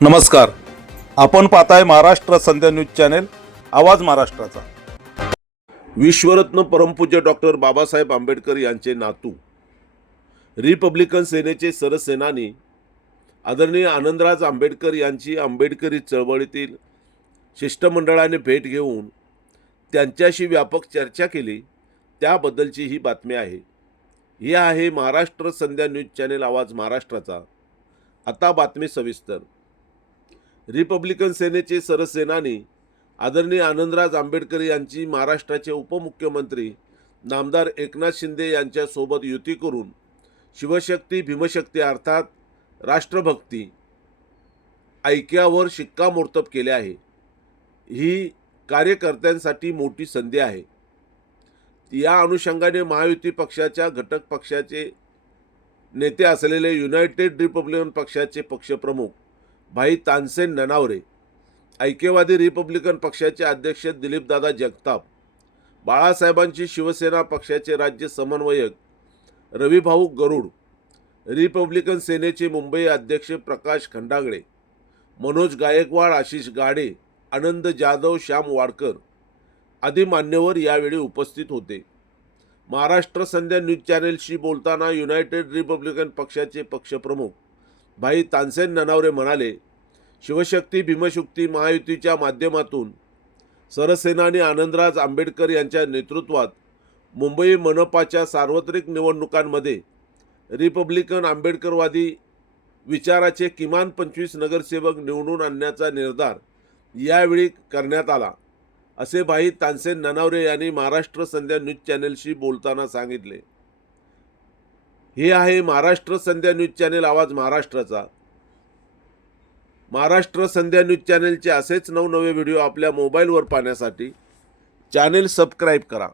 नमस्कार. आपण पाहताय महाराष्ट्र संध्या न्यूज चॅनेल आवाज महाराष्ट्राचा. विश्वरत्न परमपूज्य डॉक्टर बाबासाहेब आंबेडकर यांचे नातू रिपब्लिकन सेनेचे सरसेनानी आदरणीय आनंदराज आंबेडकर यांची आंबेडकरी चळवळीतील शिष्टमंडळाने भेट घेऊन त्यांच्याशी व्यापक चर्चा केली त्याबद्दलची ही बातमी आहे. हे आहे महाराष्ट्र संध्या न्यूज चॅनेल आवाज महाराष्ट्राचा. आता बातमी सविस्तर. रिपब्लिकन सेनेचे सरसेनानी आदरणीय आनंदराज आंबेडकर यांची महाराष्ट्राचे उपमुख्यमंत्री नामदार एकनाथ शिंदे यांच्यासोबत युती करून शिवशक्ती भीमशक्ती अर्थात राष्ट्रभक्ती ऐक्यावर शिक्कामोर्तब केले आहे. ही कार्यकर्त्यांसाठी मोठी संधी आहे. या अनुषंगाने महायुती पक्षाच्या घटक पक्षाचे नेते असलेले युनायटेड रिपब्लिकन पक्षाचे पक्षप्रमुख भाई तानसेन ननावरे ऐक्यवादी रिपब्लिकन पक्षाचे अध्यक्ष दिलीपदादा जगताप बाळासाहेबांची शिवसेना पक्षाचे राज्य समन्वयक रविभाऊ गरुड रिपब्लिकन सेनेचे मुंबई अध्यक्ष प्रकाश खंडागळे मनोज गायकवाड आशिष गाडे आनंद जाधव श्याम वाडकर आदी मान्यवर यावेळी उपस्थित होते. महाराष्ट्र संध्या न्यूज चॅनेलशी बोलताना युनायटेड रिपब्लिकन पक्षाचे पक्षप्रमुख भाई तानसेन ननावरे म्हणाले शिवशक्ती भीमशक्ती महायुतीच्या माध्यमातून सरसेनानी आनंदराज आंबेडकर यांच्या नेतृत्वात मुंबई मनपाच्या सार्वत्रिक निवडणुकांमध्ये रिपब्लिकन आंबेडकरवादी विचाराचे किमान पंचवीस नगरसेवक निवडून आणण्याचा निर्धार यावेळी करण्यात आला असे भाई तानसेन ननावरे यांनी महाराष्ट्र संध्या न्यूज चॅनेलशी बोलताना सांगितले. हे आहे महाराष्ट्र संध्या न्यूज चॅनेल आवाज महाराष्ट्राचा. महाराष्ट्र संध्या न्यूज चॅनेलचे असेच नवनवे व्हिडिओ आपल्या मोबाईलवर पाहण्यासाठी. चॅनेल सबस्क्राईब करा.